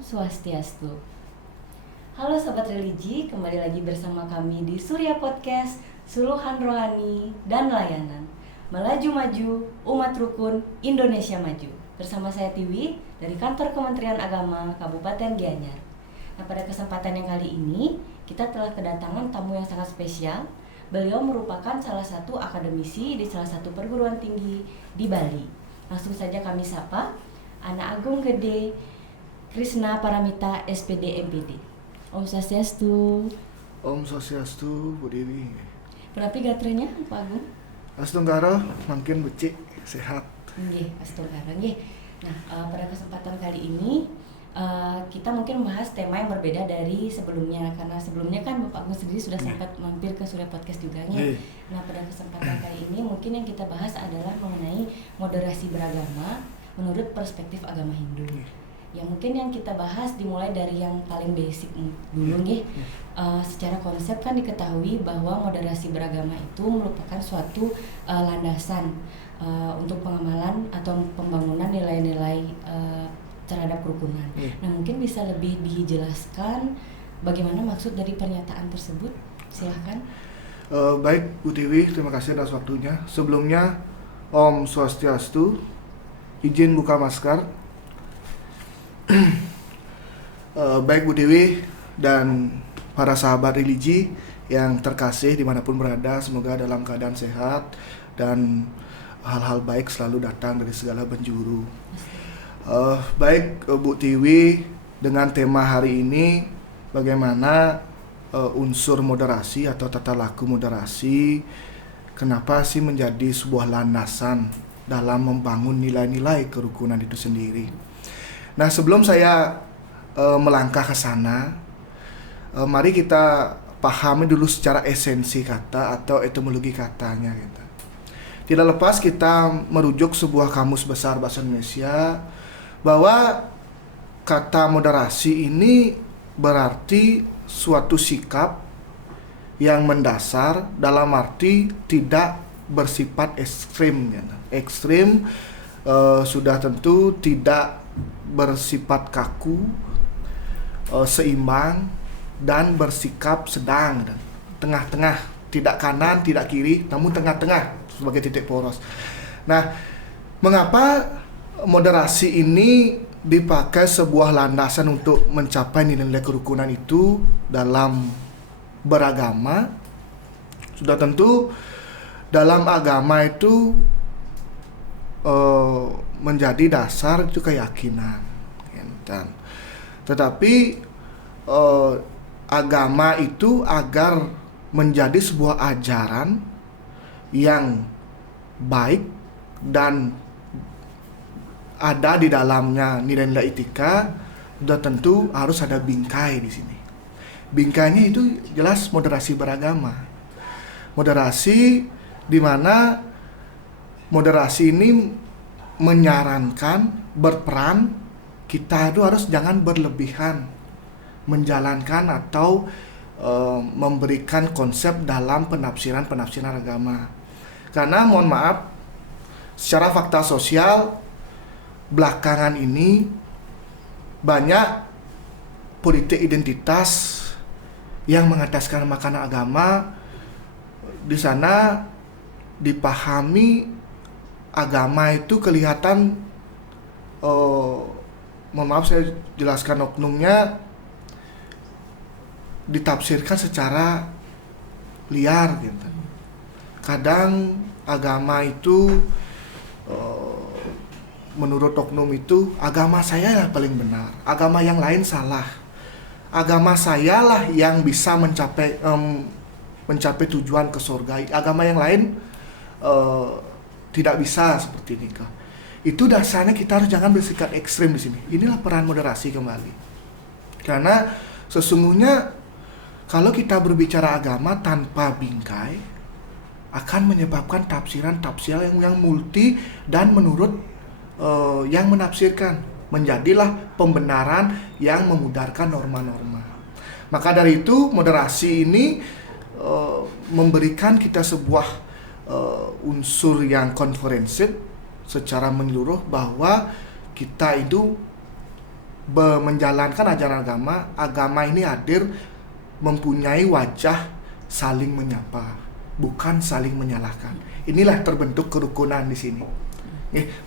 Swastiastu. Halo Sobat Religi, kembali lagi bersama kami di Surya Podcast, Suluhan Rohani dan Layanan. Melaju maju, umat rukun, Indonesia maju. Bersama saya Tiwi dari Kantor Kementerian Agama Kabupaten Gianyar. Nah, pada kesempatan yang kali ini, kita telah kedatangan tamu yang sangat spesial. Beliau merupakan salah satu akademisi di salah satu perguruan tinggi di Bali. Langsung saja kami sapa Anak Agung Gede Krisna Paramita SPD MPD. Om Swastiastu. Om Swastiastu, Bu Dewi. Berapa gatrenya Pak Agung? Astunggara, makin becik, sehat. Nggih, Astunggara nggih. Nah, pada kesempatan kali ini kita mungkin membahas tema yang berbeda dari sebelumnya, karena sebelumnya kan Bapak Agung sendiri sudah sempat mampir ke Surya Podcast juga nih. Nah, pada kesempatan kali ini mungkin yang kita bahas adalah mengenai moderasi beragama menurut perspektif agama Hindu. Ya mungkin yang kita bahas dimulai dari yang paling basic dulu nih. Secara konsep kan diketahui bahwa moderasi beragama itu merupakan suatu landasan untuk pengamalan atau pembangunan nilai-nilai terhadap kerukunan. Nah mungkin bisa lebih dijelaskan bagaimana maksud dari pernyataan tersebut, silahkan. Baik Bu Dewi, terima kasih atas waktunya. Sebelumnya Om Swastiastu, izin buka masker. Baik Bu Dewi dan para sahabat religi yang terkasih dimanapun berada, semoga dalam keadaan sehat dan hal-hal baik selalu datang dari segala penjuru. Baik Bu Dewi, dengan tema hari ini bagaimana unsur moderasi atau tata laku moderasi, kenapa sih menjadi sebuah landasan dalam membangun nilai-nilai kerukunan itu sendiri. Nah, sebelum saya melangkah ke sana, mari kita pahami dulu secara esensi kata atau etimologi katanya gitu. Tidak lepas kita merujuk sebuah kamus besar bahasa Indonesia bahwa kata moderasi ini berarti suatu sikap yang mendasar dalam arti tidak bersifat ekstrim gitu. Ekstrim sudah tentu tidak bersifat kaku, seimbang, dan bersikap sedang dan tengah-tengah, tidak kanan, tidak kiri, namun tengah-tengah sebagai titik poros. Nah, mengapa moderasi ini dipakai sebuah landasan untuk mencapai nilai-nilai kerukunan itu dalam beragama? Sudah tentu dalam agama itu menjadi dasar itu keyakinan, dan tetapi agama itu agar menjadi sebuah ajaran yang baik dan ada di dalamnya nilai-nilai etika, sudah tentu harus ada bingkai di sini. Bingkainya itu jelas moderasi beragama. Moderasi di mana moderasi ini menyarankan, berperan, kita itu harus jangan berlebihan menjalankan atau memberikan konsep dalam penafsiran agama. Karena mohon maaf, secara fakta sosial belakangan ini banyak politik identitas yang mengataskan makna agama. Di sana dipahami agama itu kelihatan, mohon maaf saya jelaskan oknumnya, ditafsirkan secara liar gitu. Kadang agama itu menurut oknum itu agama saya yang paling benar, agama yang lain salah, agama saya lah yang bisa mencapai tujuan ke surga, agama yang lain tidak bisa seperti ini. Itu dasarnya kita harus jangan bersikap ekstrim di sini. Inilah peran moderasi kembali. Karena sesungguhnya kalau kita berbicara agama tanpa bingkai akan menyebabkan tafsiran yang multi dan menurut yang menafsirkan, menjadilah pembenaran yang memudarkan norma-norma. Maka dari itu moderasi ini memberikan kita sebuah unsur yang komprehensif secara menyeluruh bahwa kita itu menjalankan ajaran agama ini hadir mempunyai wajah saling menyapa, bukan saling menyalahkan. Inilah terbentuk kerukunan di sini.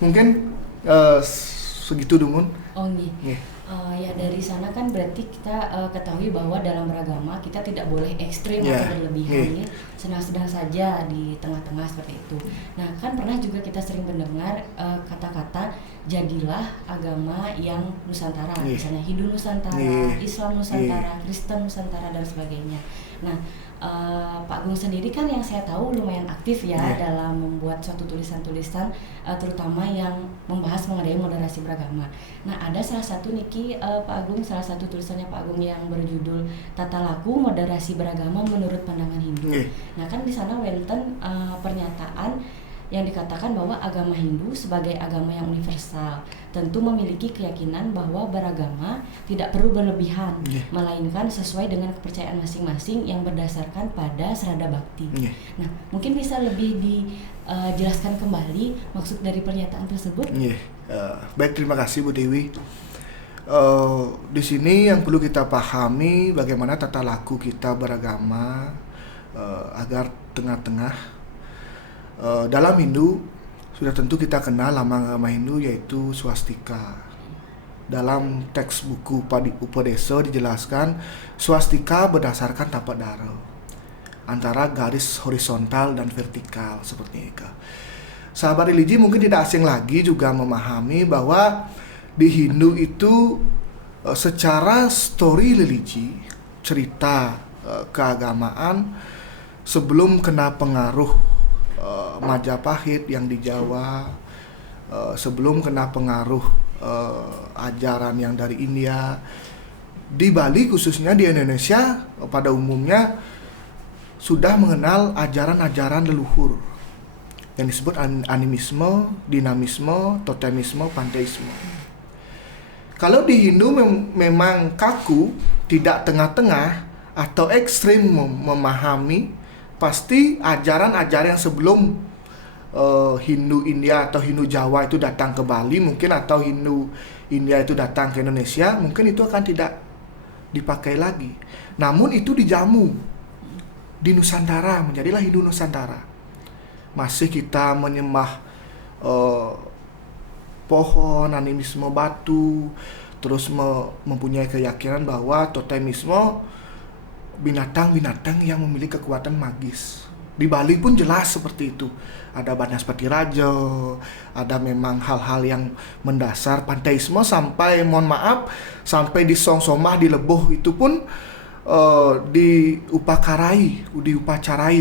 Mungkin segitu Dumun. Oh nih. Ya dari sana kan berarti kita ketahui bahwa dalam beragama kita tidak boleh ekstrim atau berlebihan, sedang-sedang saja di tengah-tengah seperti itu. Nah kan pernah juga kita sering mendengar kata-kata jadilah agama yang Nusantara, misalnya Hindu Nusantara, Islam Nusantara, Kristen Nusantara dan sebagainya. Nah Pak Agung sendiri kan yang saya tahu lumayan aktif ya dalam membuat suatu tulisan-tulisan terutama yang membahas mengenai moderasi beragama. Nah ada salah satu Pak Agung, salah satu tulisannya Pak Agung yang berjudul Tata Laku Moderasi Beragama Menurut Pandangan Hindu. Nah kan di sana wonten pernyataan yang dikatakan bahwa agama Hindu sebagai agama yang universal tentu memiliki keyakinan bahwa beragama tidak perlu berlebihan, melainkan sesuai dengan kepercayaan masing-masing yang berdasarkan pada serada bakti. Nah, mungkin bisa lebih dijelaskan kembali maksud dari pernyataan tersebut? Baik, terima kasih Bu Dewi. Di sini yang perlu kita pahami bagaimana tata laku kita beragama agar tengah-tengah. Dalam Hindu sudah tentu kita kenal nama agama Hindu yaitu swastika. Dalam teks buku Upadesa dijelaskan swastika berdasarkan tapak dara antara garis horizontal dan vertikal seperti itu. Sahabat religi mungkin tidak asing lagi juga memahami bahwa di Hindu itu secara story religi, cerita keagamaan sebelum kena pengaruh Majapahit yang di Jawa, sebelum kena pengaruh ajaran yang dari India, di Bali khususnya di Indonesia pada umumnya sudah mengenal ajaran-ajaran leluhur yang disebut animisme, dinamisme, totemisme, panteisme. Kalau di Hindu memang kaku, tidak tengah-tengah atau ekstrim memahami, pasti ajaran-ajaran yang sebelum Hindu India atau Hindu Jawa itu datang ke Bali mungkin, atau Hindu India itu datang ke Indonesia, mungkin itu akan tidak dipakai lagi. Namun itu dijamu di Nusantara, menjadilah Hindu Nusantara. Masih kita menyembah pohon, animisme batu, terus mempunyai keyakinan bahwa totemisme binatang-binatang yang memiliki kekuatan magis. Di Bali pun jelas seperti itu. Ada Banaspati Raja, ada memang hal-hal yang mendasar panteisme sampai, mohon maaf, sampai di Songsomah, di Leboh itu pun diupacarai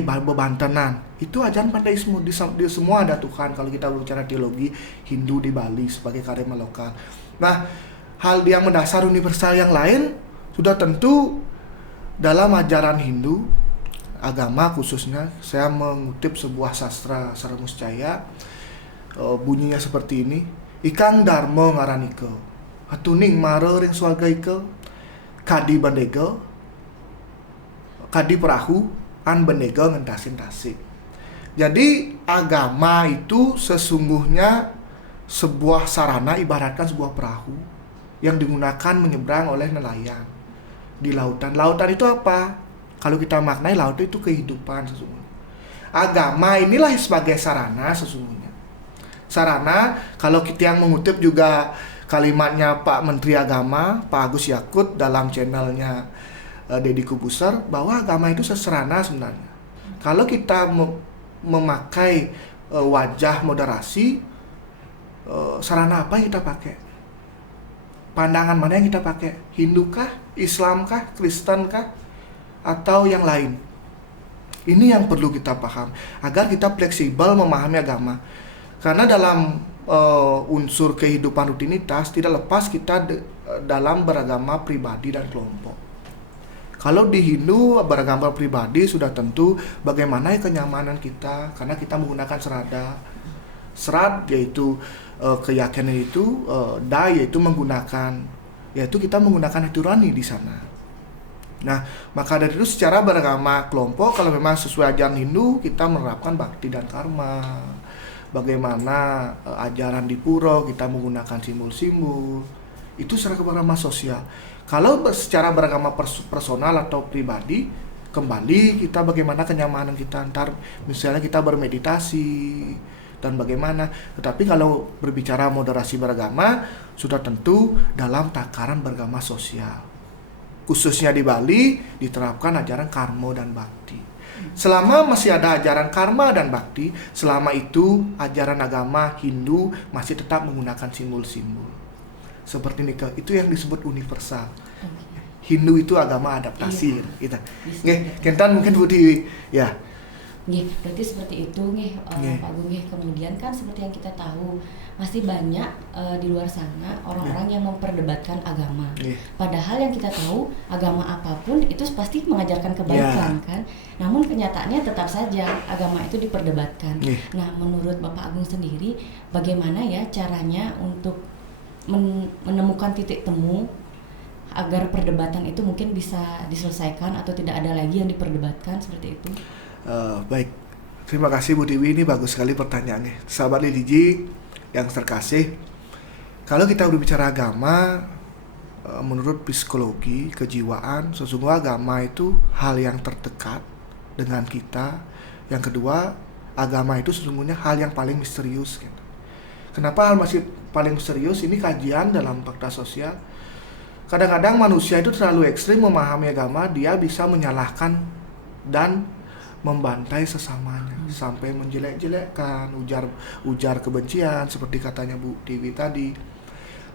bebantenan. Itu ajaran panteisme. Di semua ada Tuhan kalau kita berbicara teologi Hindu di Bali sebagai karema lokal. Nah, hal yang mendasar universal yang lain sudah tentu dalam ajaran Hindu, agama khususnya, saya mengutip sebuah sastra Muscaya, bunyinya seperti ini: Ikang Dharma ngaranike, atuning mare ring swarga ike, kadi bandega, kadi perahu, an bandega ngentasin tasik. Jadi agama itu sesungguhnya sebuah sarana, ibaratkan sebuah perahu yang digunakan menyeberang oleh nelayan di lautan. Lautan itu apa? Kalau kita maknai lautan itu kehidupan sesungguhnya. Agama inilah sebagai sarana sesungguhnya. Sarana, kalau kita yang mengutip juga kalimatnya Pak Menteri Agama, Pak Agus Yakut dalam channelnya Deddy Kubuser, bahwa agama itu sarana sebenarnya. Kalau kita memakai wajah moderasi, sarana apa yang kita pakai? Pandangan mana yang kita pakai? Hindu kah? Islam kah? Kristen kah? Atau yang lain? Ini yang perlu kita paham agar kita fleksibel memahami agama. Karena dalam unsur kehidupan rutinitas tidak lepas kita dalam beragama pribadi dan kelompok. Kalau di Hindu beragama pribadi sudah tentu bagaimana kenyamanan kita, karena kita menggunakan serada. Serat yaitu keyakinan itu, da yaitu kita menggunakan nurani di sana. Nah, maka dari itu secara beragama kelompok, kalau memang sesuai ajaran Hindu, kita menerapkan bakti dan karma. Bagaimana ajaran di pura kita menggunakan simbol-simbol. Itu secara beragama sosial. Kalau secara beragama personal atau pribadi, kembali kita bagaimana kenyamanan kita, ntar misalnya kita bermeditasi dan bagaimana. Tetapi kalau berbicara moderasi beragama, sudah tentu dalam takaran beragama sosial. Khususnya di Bali diterapkan ajaran karma dan bakti. Selama masih ada ajaran karma dan bakti, selama itu ajaran agama Hindu masih tetap menggunakan simbol-simbol seperti nikah, itu yang disebut universal. Hindu itu agama adaptasi, gitu. Nggih, kentan mungkin Bu Tiwi, ya. Nggih, berarti seperti itu nggih, Pak Agung nggih. Kemudian kan seperti yang kita tahu, masih banyak di luar sana orang-orang yang memperdebatkan agama. Padahal yang kita tahu, agama apapun itu pasti mengajarkan kebaikan kan. Namun kenyataannya tetap saja agama itu diperdebatkan. Nah, menurut Bapak Agung sendiri, bagaimana ya caranya untuk menemukan titik temu agar perdebatan itu mungkin bisa diselesaikan atau tidak ada lagi yang diperdebatkan seperti itu? Baik, terima kasih Bu Dewi, ini bagus sekali pertanyaannya. Sahabat religi yang terkasih, kalau kita berbicara agama, menurut psikologi kejiwaan, sesungguhnya agama itu hal yang terdekat dengan kita. Yang kedua, agama itu sesungguhnya hal yang paling misterius. Kenapa hal masih paling misterius? Ini kajian dalam fakta sosial. Kadang-kadang manusia itu terlalu ekstrim memahami agama, dia bisa menyalahkan dan membantai sesamanya sampai menjelek-jelekkan, ujar kebencian seperti katanya Bu Dewi tadi.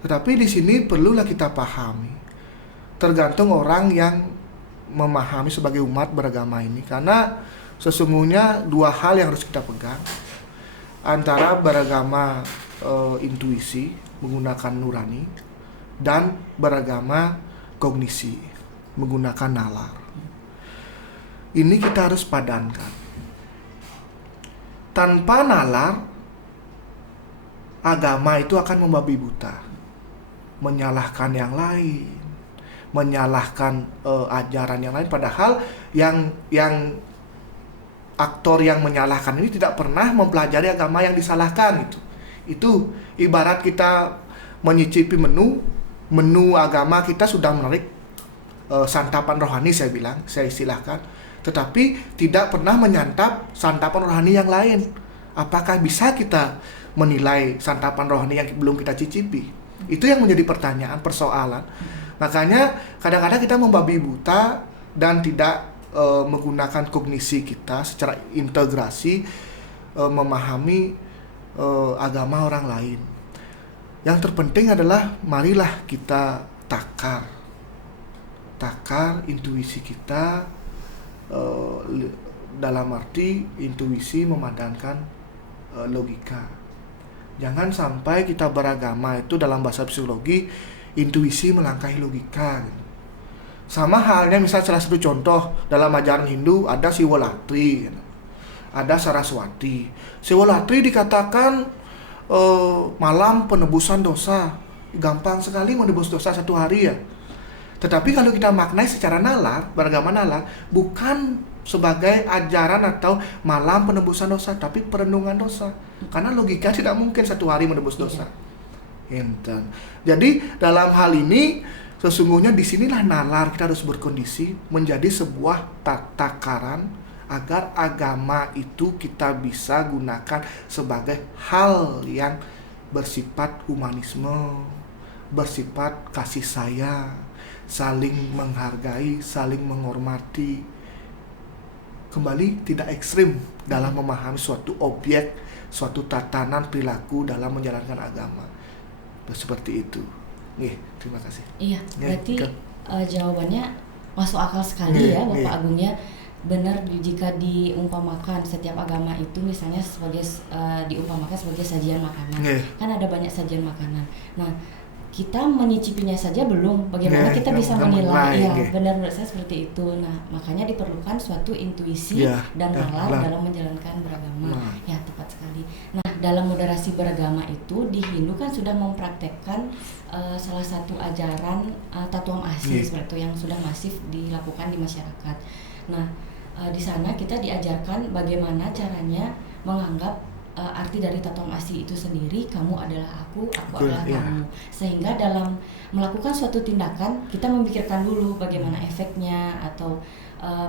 Tetapi di sini perlulah kita pahami, tergantung orang yang memahami sebagai umat beragama ini, karena sesungguhnya dua hal yang harus kita pegang, antara beragama intuisi menggunakan nurani dan beragama kognisi menggunakan nalar. Ini kita harus padankan. Tanpa nalar, agama itu akan membabi buta, menyalahkan yang lain, menyalahkan ajaran yang lain. Padahal yang aktor yang menyalahkan ini tidak pernah mempelajari agama yang disalahkan. Itu ibarat kita menyicipi menu agama, kita sudah menarik santapan rohani, saya istilahkan, tetapi tidak pernah menyantap santapan rohani yang lain. Apakah bisa kita menilai santapan rohani yang belum kita cicipi? Itu yang menjadi pertanyaan, persoalan. Makanya kadang-kadang kita membabi buta dan tidak menggunakan kognisi kita secara integrasi memahami agama orang lain. Yang terpenting adalah marilah kita takar intuisi kita, dalam arti intuisi memadankan logika. Jangan sampai kita beragama itu dalam bahasa psikologi, intuisi melangkahi logika. Sama halnya misalnya salah satu contoh dalam ajaran Hindu ada Siwalatri, ada Saraswati. Siwalatri dikatakan malam penebusan dosa, gampang sekali menebus dosa satu hari ya. Tetapi kalau kita maknai secara nalar, beragama nalar, bukan sebagai ajaran atau malam penebusan dosa, tapi perenungan dosa. Karena logika tidak mungkin satu hari menebus dosa. Jadi dalam hal ini sesungguhnya disinilah nalar kita harus berkondisi menjadi sebuah takaran agar agama itu kita bisa gunakan sebagai hal yang bersifat humanisme, bersifat kasih sayang, saling menghargai, saling menghormati. Kembali tidak ekstrim dalam memahami suatu objek, suatu tatanan perilaku dalam menjalankan agama. Seperti itu. Nih, terima kasih. Iya, berarti jawabannya masuk akal sekali ya Bapak Agungnya. Benar, jika diumpamakan setiap agama itu misalnya sebagai diumpamakan sebagai sajian makanan. Kan ada banyak sajian makanan. Nah, kita menyicipinya saja belum, bagaimana kita bisa menilai? Ya, benar menurut saya seperti itu. Nah, makanya diperlukan suatu intuisi dan nalar dalam menjalankan beragama. Ya, tepat sekali. Nah, dalam moderasi beragama itu di Hindu kan sudah mempraktekkan salah satu ajaran Tatuam Asi seperti itu yang sudah masif dilakukan di masyarakat. Nah, di sana kita diajarkan bagaimana caranya menganggap arti dari tatomasi itu sendiri, kamu adalah aku Betul, adalah iya. kamu. Sehingga dalam melakukan suatu tindakan kita memikirkan dulu bagaimana efeknya atau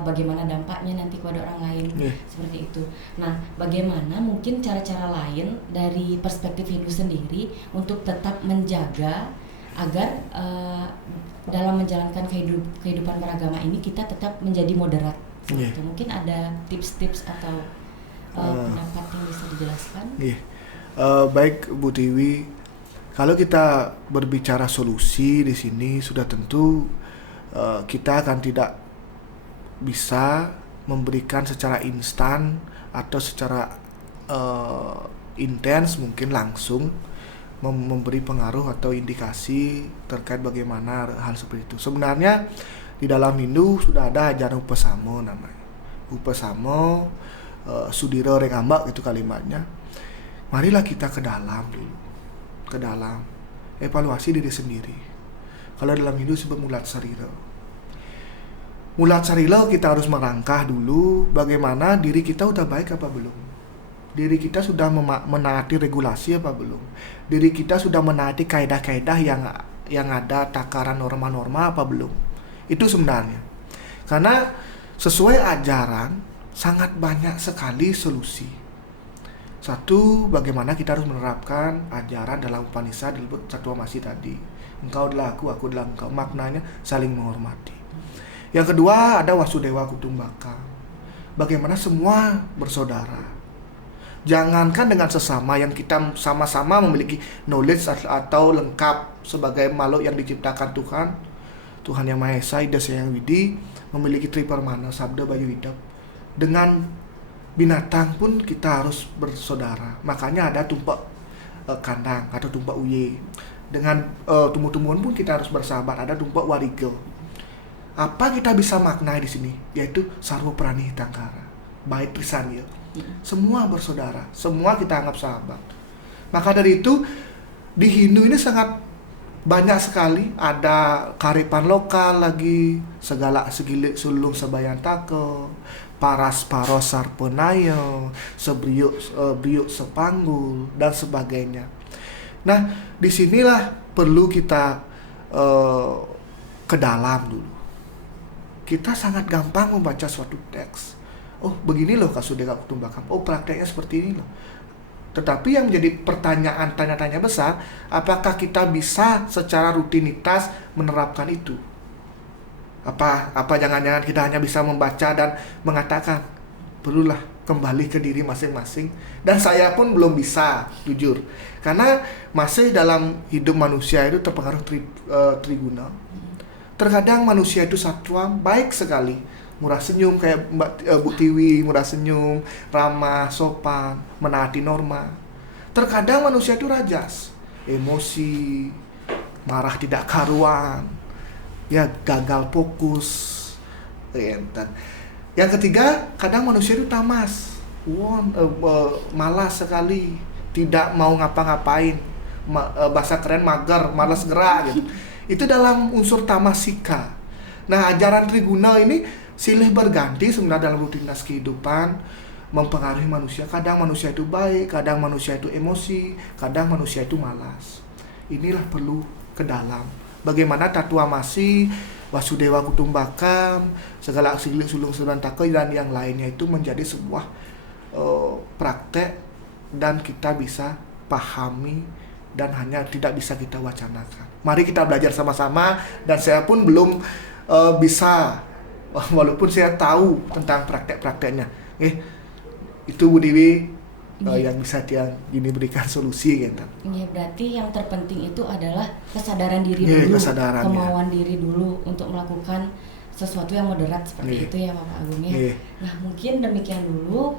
bagaimana dampaknya nanti kepada orang lain, Iya. seperti itu. Nah, bagaimana mungkin cara-cara lain dari perspektif Hindu sendiri untuk tetap menjaga agar dalam menjalankan kehidupan beragama ini kita tetap menjadi moderat. Iya. Gitu. Mungkin ada tips-tips atau pendapat yang bisa dijelaskan? Iya. Baik Bu Tiwi, kalau kita berbicara solusi di sini sudah tentu kita akan tidak bisa memberikan secara instan atau secara intens mungkin langsung memberi pengaruh atau indikasi terkait bagaimana hal seperti itu. Sebenarnya di dalam Hindu sudah ada ajaran Upasamo namanya. Upasamo Sudira Regamba itu kalimatnya. Marilah kita ke dalam dulu. Ke dalam. Evaluasi diri sendiri. Kalau dalam Hindu disebut mulat sarira. Mulat sarira kita harus merangkah dulu bagaimana diri kita udah baik apa belum. Diri kita sudah menaati regulasi apa belum. Diri kita sudah menaati kaidah-kaidah yang ada takaran norma-norma apa belum. Itu sebenarnya. Karena sesuai ajaran sangat banyak sekali solusi. Satu, bagaimana kita harus menerapkan ajaran dalam Upanishad disebut Tattwamasi tadi. Engkau adalah aku adalah engkau. Maknanya saling menghormati. Yang kedua ada Wasudewa Kutumbaka. Bagaimana semua bersaudara. Jangankan dengan sesama yang kita sama-sama memiliki knowledge atau lengkap sebagai makhluk yang diciptakan Tuhan. Tuhan Yang Maha Esa, Ida Sayang Widi, memiliki Triparmana, Sabda Bayu Hidap. Dengan binatang pun kita harus bersaudara. Makanya ada tumpak kandang atau tumpak uye. Dengan tumbuh-tumbuhan pun kita harus bersahabat. Ada tumpak warigel. Apa kita bisa maknai di sini? Yaitu sarwa prani tangkara. Baik Trisanya. Semua bersaudara. Semua kita anggap sahabat. Maka dari itu di Hindu ini sangat banyak sekali. Ada karipan lokal lagi. Segala segilik sulung sebayantake. Paras paros sarpenayo, sebriuk sepanggul dan sebagainya. Nah, disinilah perlu kita ke dalam dulu. Kita sangat gampang membaca suatu teks. Oh, begini loh Kasudega Kutumbakam. Oh, prakteknya seperti ini loh. Tetapi yang menjadi pertanyaan, tanya-tanya besar, apakah kita bisa secara rutinitas menerapkan itu? Apa jangan-jangan kita hanya bisa membaca dan mengatakan, perlulah kembali ke diri masing-masing. Dan saya pun belum bisa, jujur. Karena masih dalam hidup manusia itu terpengaruh triguna. Terkadang manusia itu satwa baik sekali, murah senyum kayak Bu Tiwi, murah senyum, ramah, sopan, menaati norma. Terkadang manusia itu rajas, emosi, marah tidak karuan, ya gagal fokus. Yang ketiga, kadang manusia itu tamas, malas sekali, tidak mau ngapa-ngapain, bahasa keren mager, malas gerak gitu. Itu dalam unsur tamasika. Nah, ajaran Triguna ini silih berganti sebenarnya dalam rutinitas kehidupan mempengaruhi manusia. Kadang manusia itu baik, kadang manusia itu emosi, kadang manusia itu malas. Inilah perlu ke dalam. Bagaimana Tattwamasi, Wasudewa Kutumbakam, segala aksi sulung Surantaka dan yang lainnya itu menjadi sebuah praktek dan kita bisa pahami dan hanya tidak bisa kita wacanakan. Mari kita belajar sama-sama, dan saya pun belum bisa, walaupun saya tahu tentang praktek-prakteknya. Itu Bu Dewi yang bisa ini berikan solusi gitu. Iya, berarti yang terpenting itu adalah kesadaran diri dulu, kemauan diri dulu untuk melakukan sesuatu yang moderat seperti itu ya Bapak Agung ya. Nah, mungkin demikian dulu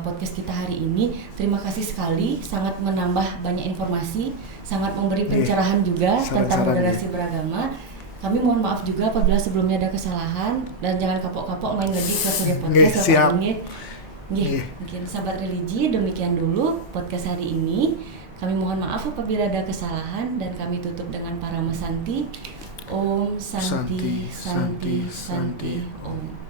podcast kita hari ini. Terima kasih sekali, sangat menambah banyak informasi, sangat memberi pencerahan juga tentang moderasi beragama. Kami mohon maaf juga apabila sebelumnya ada kesalahan, dan jangan kapok-kapok main lagi ke Surya Podcast Bapak Agung ya. Mungkin sahabat religi, demikian dulu podcast hari ini. Kami mohon maaf apabila ada kesalahan, dan kami tutup dengan Paramasanti. Om Santi Santi Santi Om.